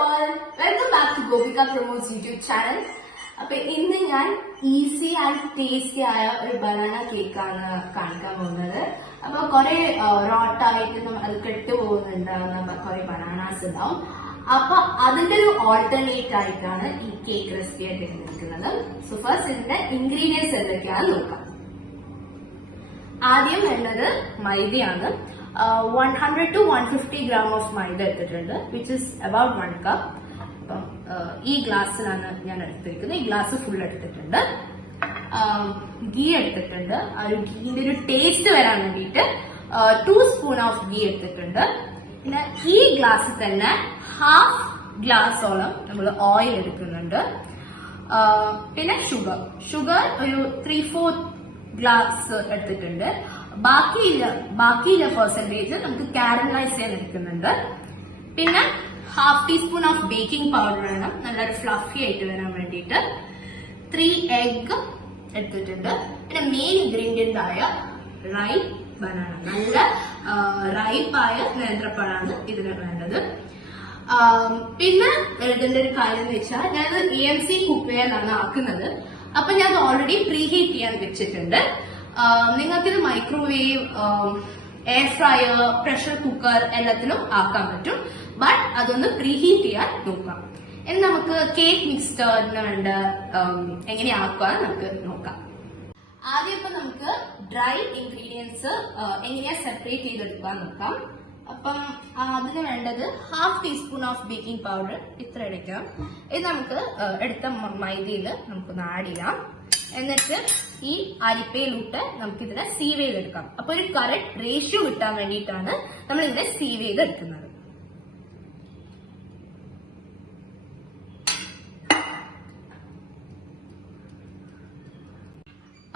all, welcome back to Gopika Promotes YouTube channel. അപ്പൊ ഇന്ന് ഞാൻ ഈസി ആൻഡ് ടേസ്റ്റി ആയ ഒരു ബനാന കേക്കാണ് കാണിക്കാൻ പോകുന്നത്. അപ്പൊ കുറെ റോട്ടായിട്ട് അത് കെട്ടുപോകുന്നുണ്ടാവുന്ന കുറെ ബനാനാസ് ഉണ്ടാവും. അപ്പൊ അതിന്റെ ഒരു ഓൾട്ടർനേറ്റ് ആയിട്ടാണ് ഈ കേക്ക് റെസിപ്പി ആയിട്ട് എടുക്കുന്നത്. സോ ഫസ്റ്റ് ഇതിന്റെ ഇൻഗ്രീഡിയൻസ് എന്തൊക്കെയാണെന്ന് നോക്കാം. ആദ്യം വേണ്ടത് മൈദയാണ്. 100 to 150 gram ഓഫ് മൈദ എടുത്തിട്ടുണ്ട്, വിച്ച് ഇസ് അബൌട്ട് 1 cup. അപ്പം ഈ ഗ്ലാസ്സിലാണ് ഞാൻ എടുത്തിരിക്കുന്നത്. ഈ ഗ്ലാസ് ഫുൾ എടുത്തിട്ടുണ്ട്. ഗീ എടുത്തിട്ടുണ്ട്. ആ ഒരു ഗീന്റെ ഒരു ടേസ്റ്റ് വരാൻ വേണ്ടിയിട്ട് 2 സ്പൂൺ ഓഫ് ഗീ എടുത്തിട്ടുണ്ട്. പിന്നെ ഈ ഗ്ലാസ്സിൽ തന്നെ ഹാഫ് ഗ്ലാസോളം നമ്മൾ ഓയിൽ എടുക്കുന്നുണ്ട്. പിന്നെ ഷുഗർ ഒരു 3/4 ഗ്ലാസ് എടുത്തിട്ടുണ്ട്. ബാക്കിയില്ല പെർസെന്റേജ് നമുക്ക് കാരമലൈസ് ചെയ്യാൻ എടുക്കുന്നുണ്ട്. പിന്നെ 1/2 ടീസ്പൂൺ ഓഫ് ബേക്കിംഗ് പൗഡർ വേണം, നല്ലൊരു ഫ്ലഫി ആയിട്ട് വരാൻ വേണ്ടിയിട്ട്. 3 എഗ് എടുത്തിട്ടുണ്ട്. പിന്നെ മെയിൻ ഇൻഗ്രീഡിയന്റ് ആയ റൈപ്പ് ബനാന, നല്ല റൈപ്പായ നേന്ത്രപ്പഴമാണ് ഇതിന് വേണ്ടത്. പിന്നെ ഇതിന്റെ ഒരു കാര്യം എന്ന് വെച്ചാൽ ഞാൻ AMC കുക്കറിലാണ് ആക്കുന്നത്. അപ്പൊ ഞാൻ ഓൾറെഡി പ്രീ ഹീറ്റ് ചെയ്യാൻ വെച്ചിട്ടുണ്ട്. നിങ്ങൾക്കിത് microwave, air fryer, pressure cooker എല്ലാത്തിലും ആക്കാൻ പറ്റും. ബട്ട് അതൊന്ന് പ്രീ ഹീറ്റ് ചെയ്യാൻ നോക്കാം. ഇനി നമുക്ക് കേക്ക് മിക്സ്ചറിന് വേണ്ട എങ്ങനെ ആക്കാൻ നമുക്ക് നോക്കാം. ആദ്യം ഇപ്പൊ നമുക്ക് ഡ്രൈ ഇൻഗ്രീഡിയൻസ് എങ്ങനെയാ സെപ്പറേറ്റ് ചെയ്തെടുക്കാൻ നോക്കാം. അപ്പം അതിന് വേണ്ടത് 1/2 ടീസ്പൂൺ ഓഫ് ബേക്കിംഗ് പൗഡർ, ഇത്ര എടുക്കാം. ഇത് നമുക്ക് എടുത്ത മൈദയിൽ നമുക്കൊന്ന് ആഡ് ചെയ്യാം. എന്നിട്ട് ഈ അരിപ്പയിലൂട്ട് നമുക്ക് ഇതിനെ സീവ് ചെയ്തെടുക്കാം. അപ്പൊ ഒരു കറക്റ്റ് റേഷ്യോ കിട്ടാൻ വേണ്ടിയിട്ടാണ് നമ്മൾ ഇതിനെ സീവ് ചെയ്തെടുക്കുന്നത്.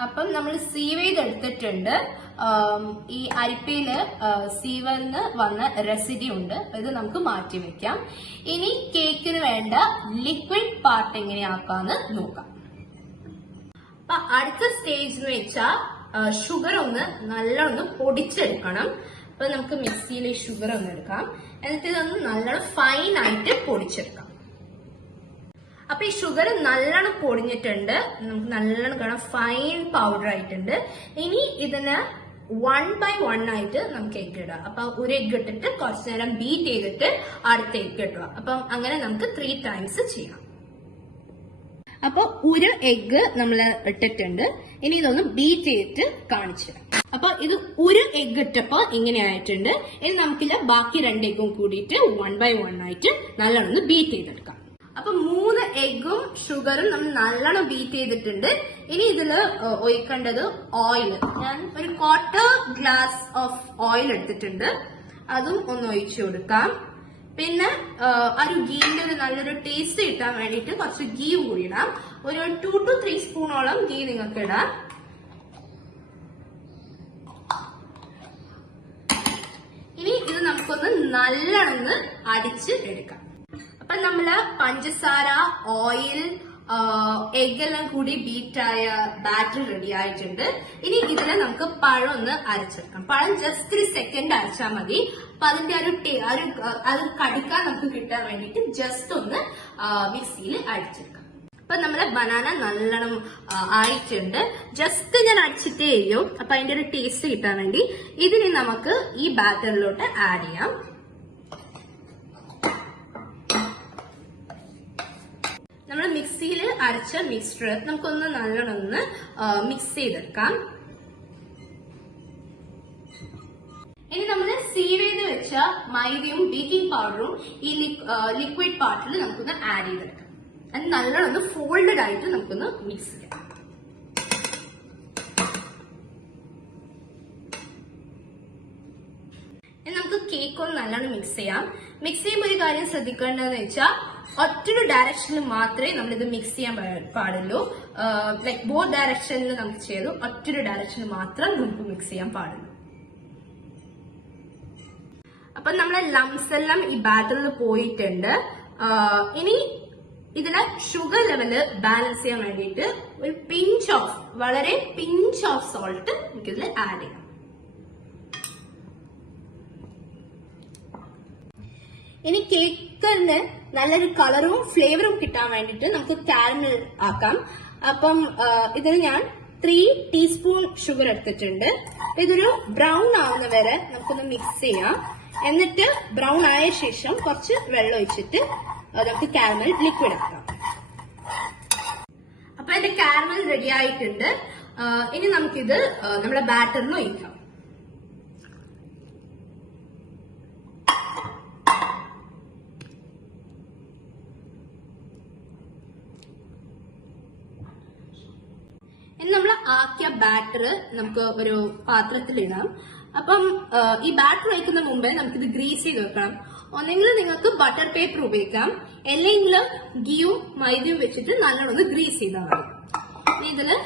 അപ്പം നമ്മൾ സീവ് ചെയ്തെടുത്തിട്ടുണ്ട്. ഈ അരിപ്പയില് സീവറിന് വന്ന റെസിഡി ഉണ്ട്, ഇത് നമുക്ക് മാറ്റി വെക്കാം. ഇനി കേക്കിന് വേണ്ട ലിക്വിഡ് പാർട്ട് എങ്ങനെയാക്കാന്ന് നോക്കാം. അപ്പൊ അടുത്ത സ്റ്റേജ് എന്ന് വെച്ചാൽ ഷുഗർ ഒന്ന് നല്ലോണം പൊടിച്ചെടുക്കണം. അപ്പൊ നമുക്ക് മിക്സിയിൽ ഷുഗർ ഒന്ന് എടുക്കാം. എന്നിട്ട് ഇതൊന്ന് നല്ലോണം ഫൈൻ ആയിട്ട് പൊടിച്ചെടുക്കാം. അപ്പൊ ഈ ഷുഗർ നല്ലോണം പൊടിഞ്ഞിട്ടുണ്ട്, നമുക്ക് നല്ലോണം കാണാം ഫൈൻ പൗഡർ ആയിട്ടുണ്ട്. ഇനി ഇതിന് 1 by 1 ആയിട്ട് നമുക്ക് എഗ് ഇടാം. അപ്പൊ ഒരു എഗ് ഇട്ടിട്ട് കുറച്ചു നേരം ബീറ്റ് ചെയ്തിട്ട് അടുത്ത എഗ് ഇടുക. അപ്പം അങ്ങനെ നമുക്ക് 3 times ചെയ്യാം. അപ്പൊ ഒരു എഗ് നമ്മൾ ഇട്ടിട്ടുണ്ട്. ഇനി ഇതൊന്ന് ബീറ്റ് ചെയ്തിട്ട് കാണിച്ചു. അപ്പൊ ഇത് ഒരു എഗ് ഇട്ടപ്പോ ഇങ്ങനെ ആയിട്ടുണ്ട്. ഇനി നമുക്കില്ല ബാക്കി 2 എഗ്ഗും കൂടിയിട്ട് 1 by 1 ആയിട്ട് നല്ലോണം ബീറ്റ് ചെയ്തെടുക്കാം. അപ്പൊ 3 എഗ്ഗും ഷുഗറും നമ്മൾ നല്ലോണം ബീറ്റ് ചെയ്തിട്ടുണ്ട്. ഇനി ഇതില് ഒഴിക്കേണ്ടത് ഓയിൽ. ഞാൻ ഒരു 1/4 ഗ്ലാസ് ഓഫ് ഓയിൽ എടുത്തിട്ടുണ്ട്, അതും ഒന്ന് ഒഴിച്ചു കൊടുക്കാം. പിന്നെ ഒരു ഗീന്റെ ഒരു നല്ലൊരു ടേസ്റ്റ് കിട്ടാൻ വേണ്ടിയിട്ട് കുറച്ച് ഗീ കൂടി ഇടാം. ഒരു 2 to 3 സ്പൂണോളം ഗീ നിങ്ങൾക്ക് ഇടാം. ഇനി ഇത് നമുക്കൊന്ന് നല്ലോണം അടിച്ച് എടുക്കാം. അപ്പൊ നമ്മള് പഞ്ചസാര, ഓയിൽ, എഗ് എല്ലാം കൂടി ബീറ്റായ ബാറ്റർ റെഡി ആയിട്ടുണ്ട്. ഇനി ഇതിനെ നമുക്ക് പഴം ഒന്ന് അരച്ചെടുക്കാം. പഴം ജസ്റ്റ് 1 സെക്കൻഡ് അരച്ചാൽ മതി. അപ്പൊ അതിന്റെ അത് കടിക്കാൻ നമുക്ക് കിട്ടാൻ വേണ്ടിയിട്ട് ജസ്റ്റ് ഒന്ന് മിക്സിയിൽ അടിച്ചെടുക്കാം. അപ്പൊ നമ്മളെ ബനാന നല്ലോണം ആയിട്ടുണ്ട്. ജസ്റ്റ് ഞാൻ അടിച്ചിട്ടേ ചെയ്യും. അപ്പൊ അതിന്റെ ഒരു ടേസ്റ്റ് കിട്ടാൻ വേണ്ടി ഇതിനെ നമുക്ക് ഈ ബാറ്ററിലോട്ട് ആഡ് ചെയ്യാം. നമ്മൾ മിക്സിയിൽ അരച്ച മിക്സ്ചർ നമുക്കൊന്ന് നല്ലോണം മിക്സ് ചെയ്തെടുക്കാം. ഇനി നമ്മൾ സീവ് ചെയ്ത് വെച്ച മൈദയും ബേക്കിംഗ് പൗഡറും ഈ ലിക്വിഡ് പാർട്ടിൽ നമുക്കൊന്ന് ആഡ് ചെയ്തെടുക്കാം. അത് നല്ലോണം ഫോൾഡഡ് ആയിട്ട് നമുക്കൊന്ന് മിക്സ് ചെയ്യാം. നമുക്ക് കേക്ക് ഒന്ന് നല്ലോണം മിക്സ് ചെയ്യാം. മിക്സ് ചെയ്യുമ്പോൾ ഒരു കാര്യം ശ്രദ്ധിക്കേണ്ടതെന്ന് വെച്ചാൽ ഒറ്റൊരു ഡയറക്ഷനിൽ മാത്രമേ നമ്മൾ ഇത് മിക്സ് ചെയ്യാൻ പാടുള്ളൂ. ലൈക് ബോത്ത് ഡയറക്ഷനിൽ നമുക്ക് ചെയ്തു, ഒറ്റൊരു ഡയറക്ഷനിൽ മാത്രം നമുക്ക് മിക്സ് ചെയ്യാൻ പാടുള്ളൂ. അപ്പൊ നമ്മളെ ലംസ് എല്ലാം ഈ ബാറ്ററിൽ പോയിട്ടുണ്ട്. ഇനി ഇതിലെ ഷുഗർ ലെവല് ബാലൻസ് ചെയ്യാൻ വേണ്ടിയിട്ട് ഒരു വളരെ പിഞ്ച് ഓഫ് സോൾട്ട് നമുക്കിതിൽ ആഡ് ചെയ്യാം. ഇനി കേക്കിന് നല്ലൊരു കളറും ഫ്ലേവറും കിട്ടാൻ വേണ്ടിട്ട് നമുക്ക് കാരമൽ ആക്കാം. അപ്പം ഇതിന് ഞാൻ 3 ടീസ്പൂൺ ഷുഗർ എടുത്തിട്ടുണ്ട്. ഇതൊരു ബ്രൗൺ ആവുന്ന വരെ നമുക്കൊന്ന് മിക്സ് ചെയ്യാം. എന്നിട്ട് ബ്രൗൺ ആയ ശേഷം കുറച്ച് വെള്ളം ഒഴിച്ചിട്ട് നമുക്ക് കാരമൽ ലിക്വിഡ് ആക്കാം. അപ്പൊ എന്റെ കാരമൽ റെഡി ആയിട്ടുണ്ട്. ഇനി നമുക്കിത് നമ്മുടെ ബാറ്ററിൽ ഒഴിക്കാം. ഇനി നമ്മൾ ആക്കിയ ബാറ്റർ നമുക്ക് ഒരു പാത്രത്തിൽ ഇടാം. അപ്പം ഈ ബാറ്റർ ഒഴിക്കുന്ന മുമ്പേ നമുക്കിത് ഗ്രീസ് ചെയ്ത് വെക്കണം. ഒന്നെങ്കിൽ നിങ്ങൾക്ക് ബട്ടർ പേപ്പർ ഉപയോഗിക്കാം, അല്ലെങ്കിൽ ഗീയും മൈദയും വെച്ചിട്ട് നല്ലോണം ഗ്രീസ് ചെയ്താൽ മതി. ഇനി ഇതില്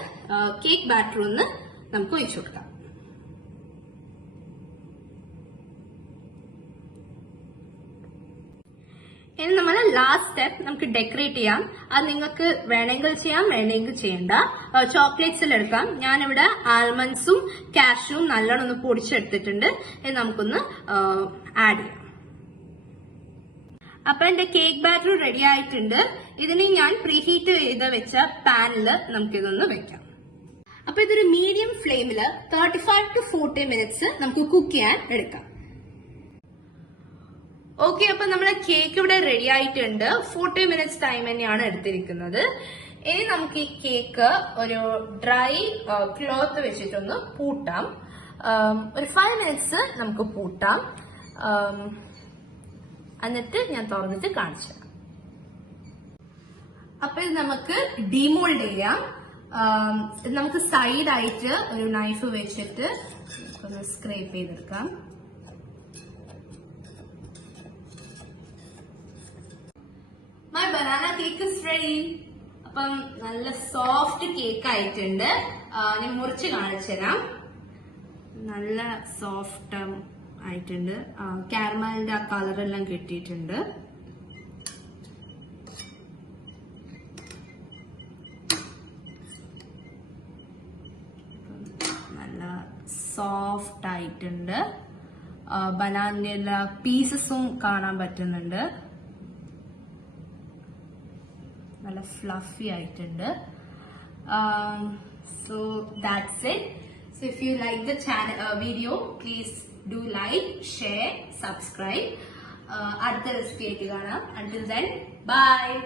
കേക്ക് ബാറ്റർ ഒന്ന് നമുക്ക് ഒഴിച്ചു കൊടുക്കാം. ഇനി നമ്മൾ ലാസ്റ്റ് സ്റ്റെപ്പ് നമുക്ക് ഡെക്കറേറ്റ് ചെയ്യാം. അത് നിങ്ങൾക്ക് വേണമെങ്കിൽ ചെയ്യാം, വേണമെങ്കിൽ ചെയ്യണ്ട. ചോക്ലേറ്റ്സിൽ എടുക്കാം. ഞാനിവിടെ ആൽമണ്ട്സും കാഷ്യൂവും നല്ലോണം ഒന്ന് പൊടിച്ചെടുത്തിട്ടുണ്ട്. ഇത് നമുക്കൊന്ന് ആഡ് ചെയ്യാം. അപ്പൊ എന്റെ കേക്ക് ബാറ്റർ റെഡി ആയിട്ടുണ്ട്. ഇതിന് ഞാൻ പ്രീഹീറ്റ് ചെയ്ത് വെച്ച പാനിൽ നമുക്കിതൊന്ന് വെക്കാം. അപ്പൊ ഇതൊരു മീഡിയം ഫ്ലെയിമിൽ 35 to 40 മിനിറ്റ്സ് നമുക്ക് കുക്ക് ചെയ്യാൻ എടുക്കാം. ഓക്കെ, അപ്പൊ നമ്മുടെ കേക്ക് ഇവിടെ റെഡി ആയിട്ടുണ്ട്. 40 മിനിറ്റ്സ് ടൈം തന്നെയാണ് എടുത്തിരിക്കുന്നത്. ഇനി നമുക്ക് ഈ കേക്ക് ഒരു ഡ്രൈ ക്ലോത്ത് വെച്ചിട്ടൊന്ന് പൂട്ടാം. ഒരു 5 മിനിറ്റ്സ് നമുക്ക് പൂട്ടാം. എന്നിട്ട് ഞാൻ തുറന്നിട്ട് കാണിച്ചു തരാം. അപ്പൊ ഇത് നമുക്ക് ഡിമോൾഡ് ചെയ്യാം. നമുക്ക് സൈഡായിട്ട് ഒരു നൈഫ് വെച്ചിട്ട് ഒന്ന് സ്ക്രേപ്പ് ചെയ്തെടുക്കാം. My banana cake is ready. അപ്പം നല്ല സോഫ്റ്റ് കേക്ക് ആയിട്ടുണ്ട്. ഞാൻ മുറിച്ച് കാണിച്ചു തരാം. നല്ല സോഫ്റ്റ് ആയിട്ടുണ്ട്. കാരമലിന്റെ ആ കളറെല്ലാം കിട്ടിയിട്ടുണ്ട്. നല്ല സോഫ്റ്റ് ആയിട്ടുണ്ട്. ബനാനയുടെ പീസസും കാണാൻ പറ്റുന്നുണ്ട്. നല്ല ഫ്ലഫി ആയിട്ടുണ്ട്. So that's it. So if you like the channel video, please do like, share, subscribe. അടുത്ത റെസിപ്പി ആയിട്ട് കാണാം. Until then, bye.